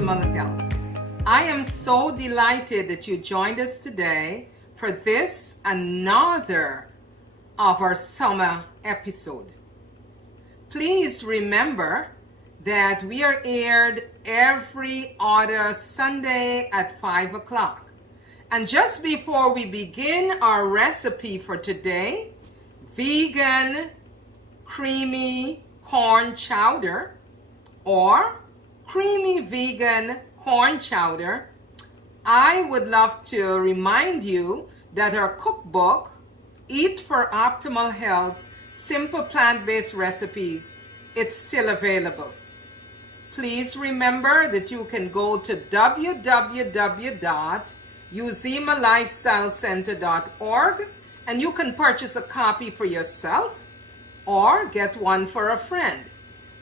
optimal health. I am so delighted that you joined us today for this another of our summer episode. Please remember that we are aired every other Sunday at 5 o'clock. And just before we begin our recipe for today, vegan creamy corn chowder or creamy vegan corn chowder, I would love to remind you that our cookbook, Eat for Optimal Health, Simple Plant-Based Recipes, it's still available. Please remember that you can go to www.uzimalifestylecenter.org and you can purchase a copy for yourself or get one for a friend.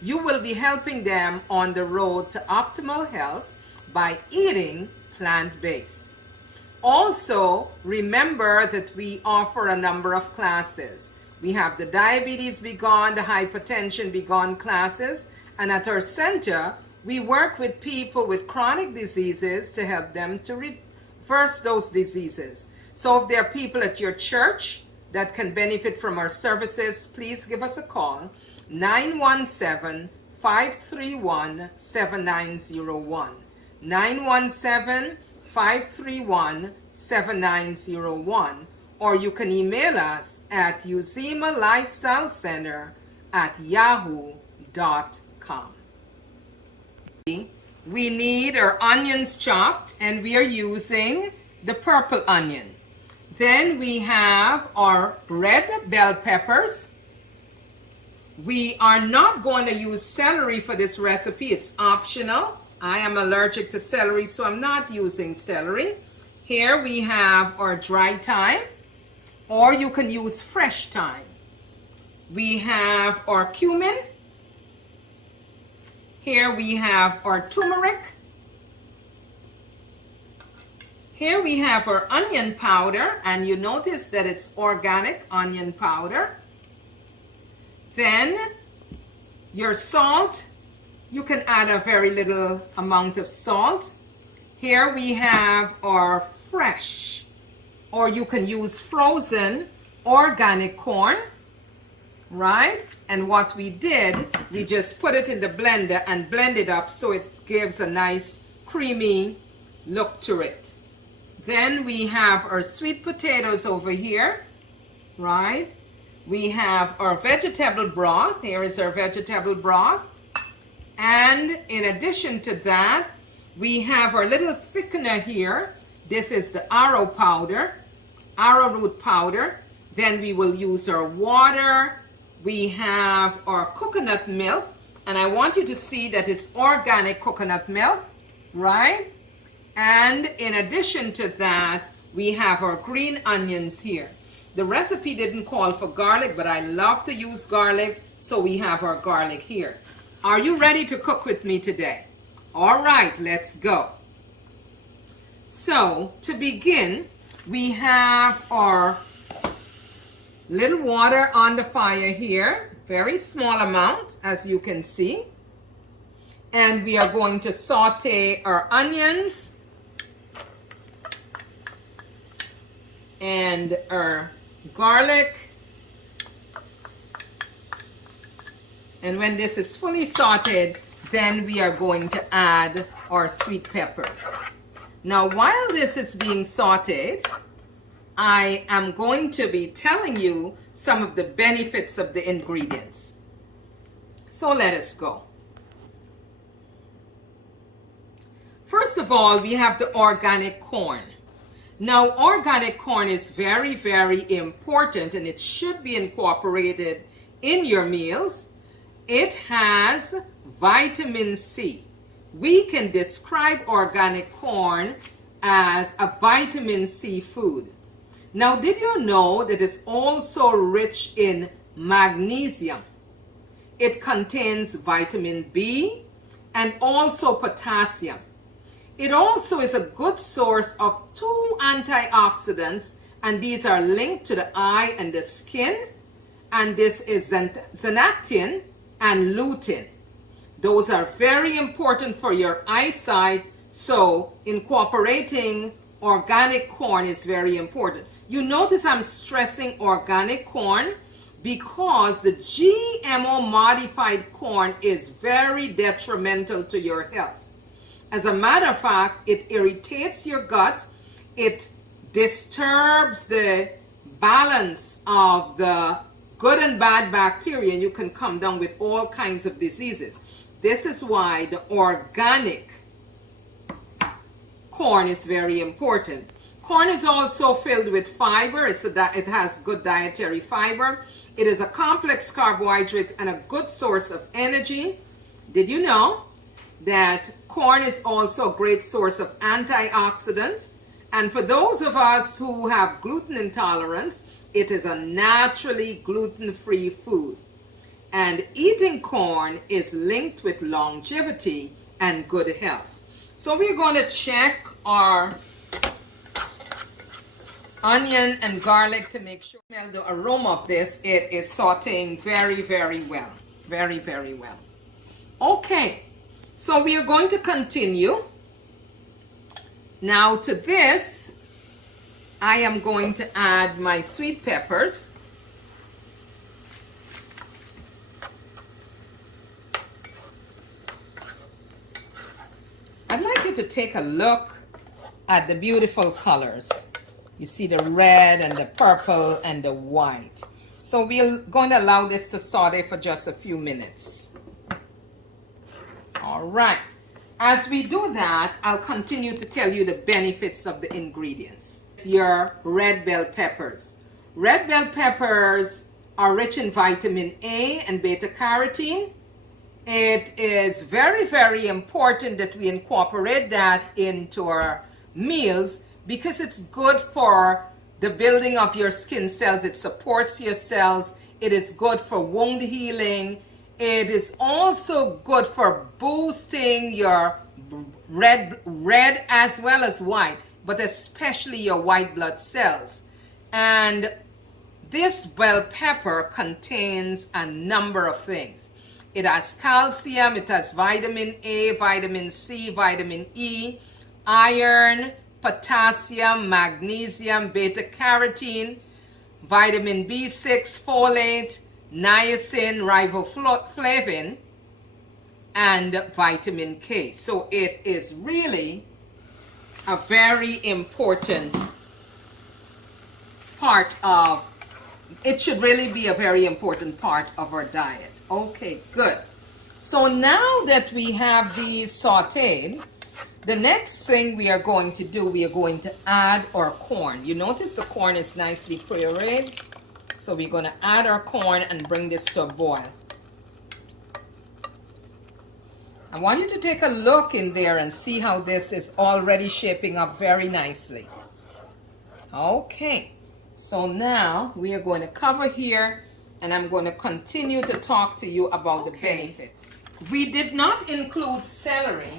You will be helping them on the road to optimal health by eating plant-based. Also, remember that we offer a number of classes. We have the Diabetes Be Gone, the Hypertension Be Gone classes, and at our center, we work with people with chronic diseases to help them to reverse those diseases. So if there are people at your church that can benefit from our services, please give us a call, 917-531-7901. 917-531-7901, or you can email us at uzimalifestylecenter@yahoo.com. We need our onions chopped, and we are using the purple onion. Then we have our red bell peppers. We are not going to use celery for this recipe. It's optional. I am allergic to celery, so I'm not using celery. Here we have our dry thyme, or you can use fresh thyme. We have our cumin. Here we have our turmeric. Here we have our onion powder, and you notice that it's organic onion powder. Then your salt, you can add a very little amount of salt. Here we have our fresh, or you can use frozen organic corn, right? And what we did, we just put it in the blender and blend it up so it gives a nice creamy look to it. Then we have our sweet potatoes over here, right? We have our vegetable broth. Here is our vegetable broth. And in addition to that, we have our little thickener here. This is the arrowroot powder. Then we will use our water. We have our coconut milk. And I want you to see that it's organic coconut milk, right? And in addition to that, we have our green onions here. The recipe didn't call for garlic, but I love to use garlic, so we have our garlic here. Are you ready to cook with me today? All right, let's go. So, to begin, we have our little water on the fire here, very small amount, as you can see. And we are going to saute our onions and our garlic. And when this is fully sauteed, then we are going to add our sweet peppers. Now, while this is being sauteed, I am going to be telling you some of the benefits of the ingredients. So let us go. First of all, we have the organic corn. Now, organic corn is very, very important, and it should be incorporated in your meals. It has vitamin C. We can describe organic corn as a vitamin C food. Now, did you know that it's also rich in magnesium? It contains vitamin B and also potassium. It also is a good source of 2 antioxidants, and these are linked to the eye and the skin, and this is zeaxanthin and lutein. Those are very important for your eyesight, so incorporating organic corn is very important. You notice I'm stressing organic corn because the GMO modified corn is very detrimental to your health. As a matter of fact, it irritates your gut, it disturbs the balance of the good and bad bacteria, and you can come down with all kinds of diseases. This is why the organic corn is very important. Corn is also filled with fiber. It has good dietary fiber. It is a complex carbohydrate and a good source of energy. Did you know that corn is also a great source of antioxidant? And for those of us who have gluten intolerance, it is a naturally gluten-free food. And eating corn is linked with longevity and good health. So we're going to check our onion and garlic to make sure. Smell the aroma of this. It is sauteing very, very well. Very, very well. Okay, so we are going to continue. Now to this, I am going to add my sweet peppers. I'd like you to take a look at the beautiful colors. You see the red and the purple and the white. So we're going to allow this to saute for just a few minutes. All right. As we do that, I'll continue to tell you the benefits of the ingredients. Your red bell peppers. Red bell peppers are rich in vitamin A and beta carotene. It is very, very important that we incorporate that into our meals because it's good for the building of your skin cells. It supports your cells. It is good for wound healing. It is also good for boosting your red as well as white, but especially your white blood cells. And this bell pepper contains a number of things. It has calcium, it has vitamin A, vitamin C, vitamin E, iron, potassium, magnesium, beta carotene, vitamin B6, folate, niacin, riboflavin, and vitamin K. So it is really a very important part of, it should really be a very important part of our diet. Okay, good. So now that we have these sauteed, the next thing we are going to do, we are going to add our corn. You notice the corn is nicely pureed. So we're going to add our corn and bring this to a boil. I want you to take a look in there and see how this is already shaping up very nicely. Okay, so now we are going to cover here and I'm going to continue to talk to you about the benefits. We did not include celery,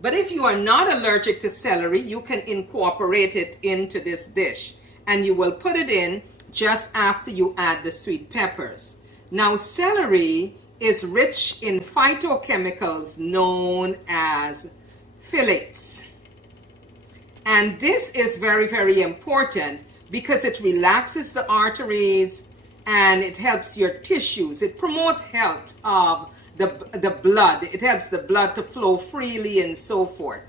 but if you are not allergic to celery, you can incorporate it into this dish and you will put it in just after you add the sweet peppers. Now, celery is rich in phytochemicals known as phthalates. And this is very, very important because it relaxes the arteries and it helps your tissues. It promotes health of the blood. It helps the blood to flow freely and so forth.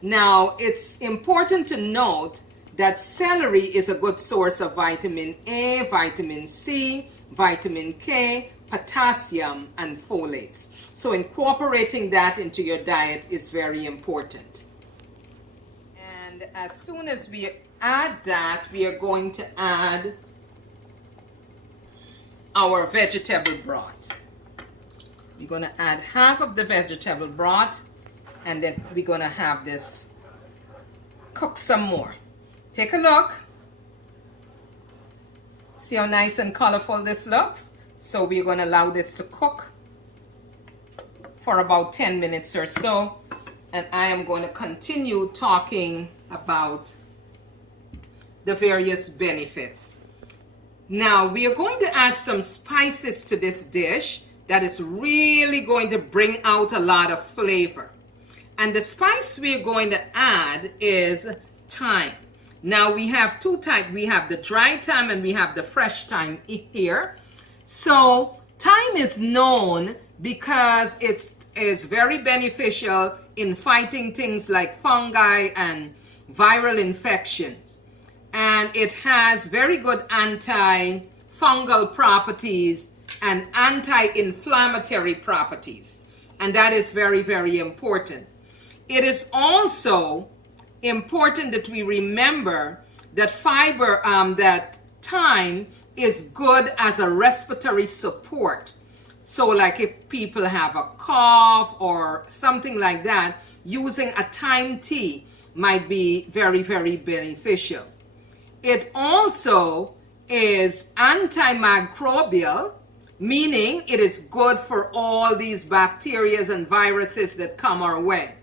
Now, it's important to note that celery is a good source of vitamin A, vitamin C, vitamin K, potassium, and folates. So incorporating that into your diet is very important. And as soon as we add that, we are going to add our vegetable broth. We're going to add half of the vegetable broth and then we're going to have this cook some more. Take a look. See how nice and colorful this looks? So we're going to allow this to cook for about 10 minutes or so. And I am going to continue talking about the various benefits. Now we are going to add some spices to this dish that is really going to bring out a lot of flavor. And the spice we're going to add is thyme. Now we have two types. We have the dry thyme and we have the fresh thyme here. So thyme is known because it is very beneficial in fighting things like fungi and viral infections. And it has very good anti-fungal properties and anti-inflammatory properties. And that is very, very important. It is also important that we remember that that thyme is good as a respiratory support. So like if people have a cough or something like that, using a thyme tea might be very, very beneficial. It also is antimicrobial, meaning it is good for all these bacteria and viruses that come our way.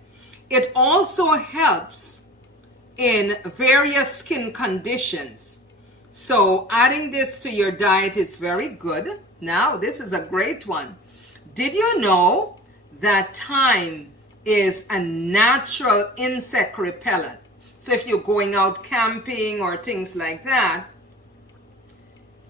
It also helps in various skin conditions. So adding this to your diet is very good. Now, this is a great one. Did you know that thyme is a natural insect repellent? So if you're going out camping or things like that,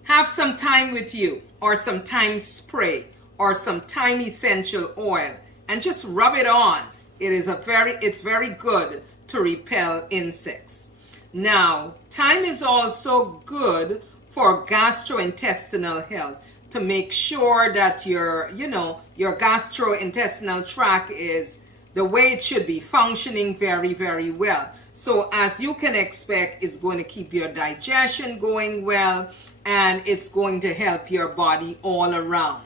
have some thyme with you, or some thyme spray, or some thyme essential oil, and just rub it on. It's very good to repel insects. Now, thyme is also good for gastrointestinal health, to make sure that your gastrointestinal tract is the way it should be, functioning very, very well. So as you can expect, it's going to keep your digestion going well, and it's going to help your body all around.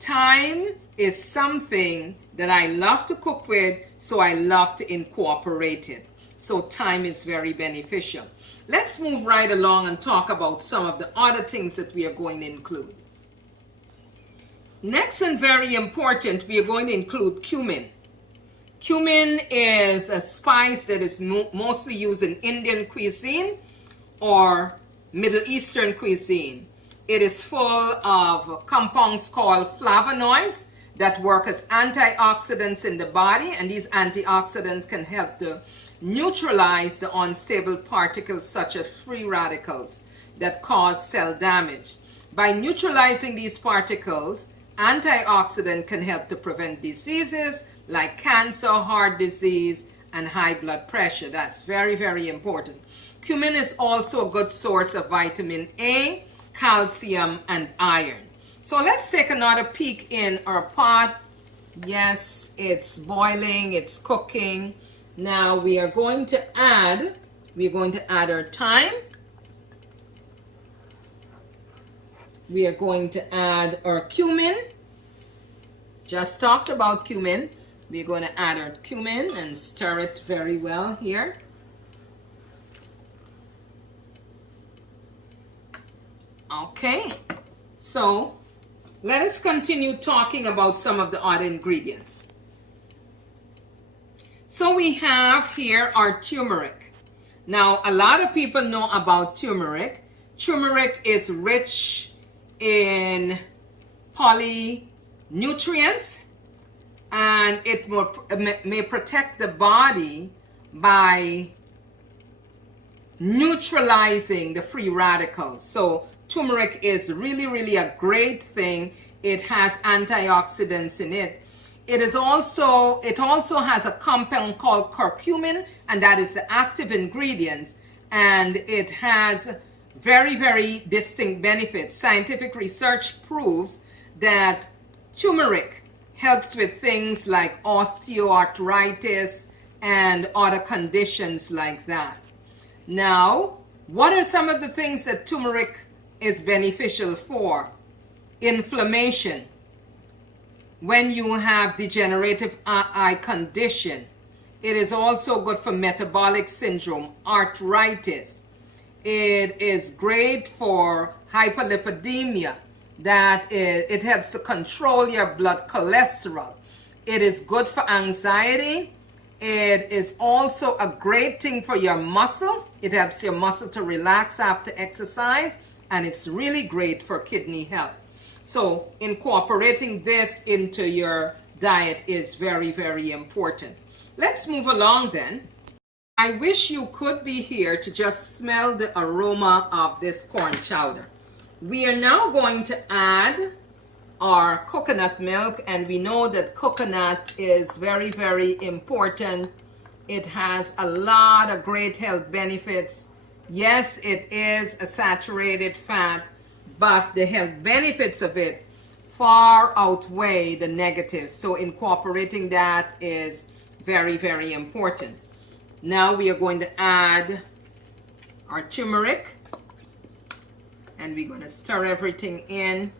Thyme is something that I love to cook with, so I love to incorporate it. So thyme is very beneficial. Let's move right along and talk about some of the other things that we are going to include. Next, and very important, we are going to include cumin. Cumin is a spice that is mostly used in Indian cuisine or Middle Eastern cuisine. It is full of compounds called flavonoids that work as antioxidants in the body, and these antioxidants can help to neutralize the unstable particles such as free radicals that cause cell damage. By neutralizing these particles, antioxidant can help to prevent diseases like cancer, heart disease, and high blood pressure. That's very, very important. Cumin is also a good source of vitamin A, calcium, and iron. So let's take another peek in our pot. Yes, it's boiling, it's cooking. Now we are going to add our thyme. We are going to add our cumin. Just talked about cumin. We're going to add our cumin and stir it very well here. Okay, so let us continue talking about some of the other ingredients. So we have here our turmeric. Now, a lot of people know about turmeric. Turmeric is rich in polynutrients, and it may protect the body by neutralizing the free radicals. So turmeric is really, really a great thing. It has antioxidants in it. It also has a compound called curcumin, and that is the active ingredient, and it has very, very distinct benefits. Scientific research proves that turmeric helps with things like osteoarthritis and other conditions like that. Now, what are some of the things that turmeric is beneficial for? Inflammation. When you have degenerative eye condition, it is also good for metabolic syndrome, arthritis. It is great for hyperlipidemia. It helps to control your blood cholesterol. It is good for anxiety. It is also a great thing for your muscle. It helps your muscle to relax after exercise, and it's really great for kidney health. So incorporating this into your diet is very, very important. Let's move along then. I wish you could be here to just smell the aroma of this corn chowder. We are now going to add our coconut milk, and we know that coconut is very, very important. It has a lot of great health benefits. Yes, it is a saturated fat, but the health benefits of it far outweigh the negatives. So incorporating that is very, very important. Now we are going to add our turmeric, and we're going to stir everything in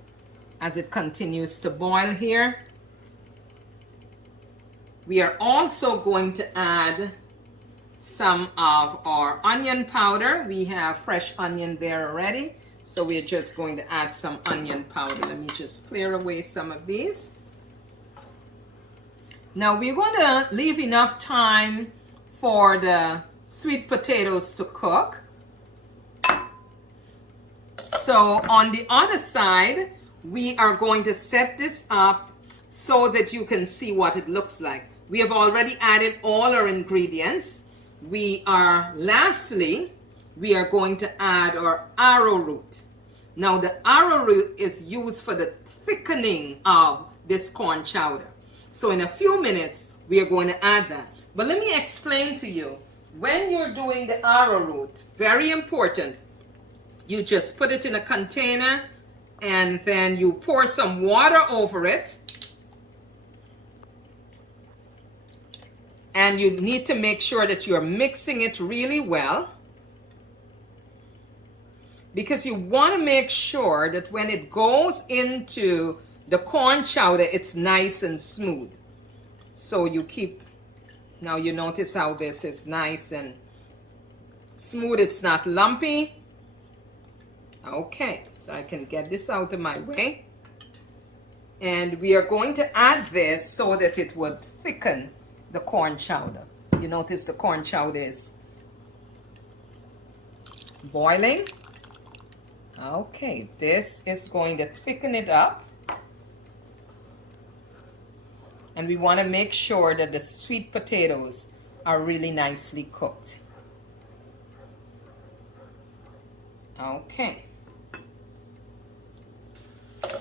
as it continues to boil here. We are also going to add some of our onion powder. We have fresh onion there already, so we're just going to add some onion powder. Let me just clear away some of these. Now we're going to leave enough time for the sweet potatoes to cook. So on the other side, we are going to set this up so that you can see what it looks like. We have already added all our ingredients. Lastly, we are going to add our arrowroot. Now the arrowroot is used for the thickening of this corn chowder. So in a few minutes, we are going to add that. But let me explain to you, when you're doing the arrowroot, very important, you just put it in a container and then you pour some water over it. And you need to make sure that you're mixing it really well, because you want to make sure that when it goes into the corn chowder, it's nice and smooth. So you keep, now you notice how this is nice and smooth, it's not lumpy. Okay, so I can get this out of my way. And we are going to add this so that it would thicken the corn chowder. You notice the corn chowder is boiling. Okay, this is going to thicken it up. And we want to make sure that the sweet potatoes are really nicely cooked. Okay.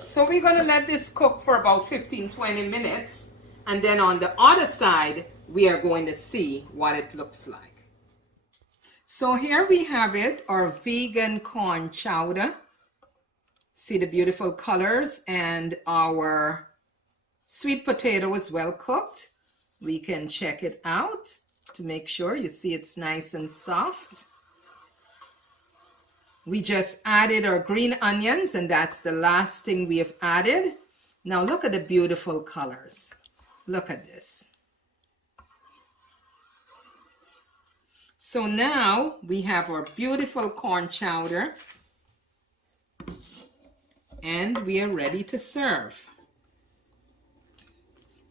So we're going to let this cook for about 15-20 minutes. And then on the other side, we are going to see what it looks like. So here we have it, our vegan corn chowder. See the beautiful colors, and our sweet potato is well cooked. We can check it out to make sure. You see it's nice and soft. We just added our green onions, and that's the last thing we have added. Now look at the beautiful colors. Look at this. So now we have our beautiful corn chowder, and we are ready to serve.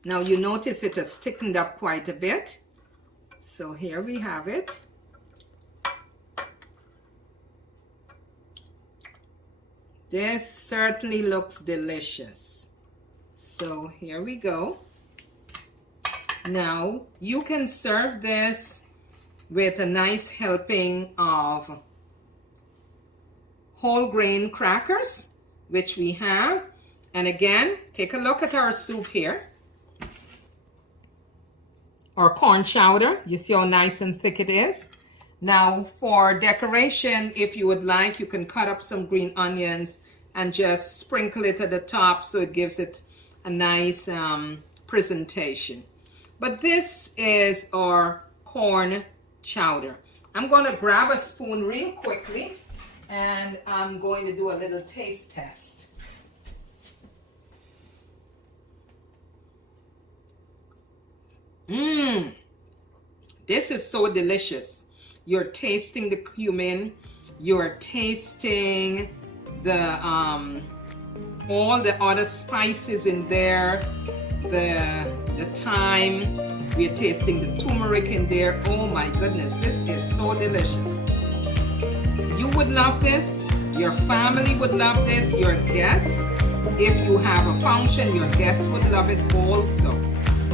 Now you notice it has thickened up quite a bit. So here we have it. This certainly looks delicious. So here we go. Now you can serve this with a nice helping of whole grain crackers, which we have. And again, take a look at our soup here. Our corn chowder, you see how nice and thick it is. Now for decoration, if you would like, you can cut up some green onions and just sprinkle it at the top so it gives it a nice presentation. But this is our corn chowder. I'm going to grab a spoon real quickly, and I'm going to do a little taste test. This is so delicious. You're tasting the cumin, you're tasting the all the other spices in there, the thyme, we're tasting the turmeric in there. Oh my goodness, this is so delicious. You would love this, your family would love this, your guests If you have a function, your guests would love it also.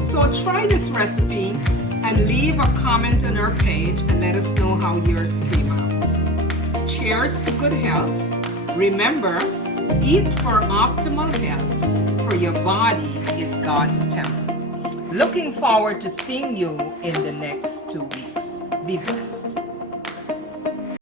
So try this recipe and leave a comment on our page and let us know how yours came out. Cheers to good health. Remember, eat for optimal health, for your body is God's temple. Looking forward to seeing you in the next 2 weeks. Be blessed.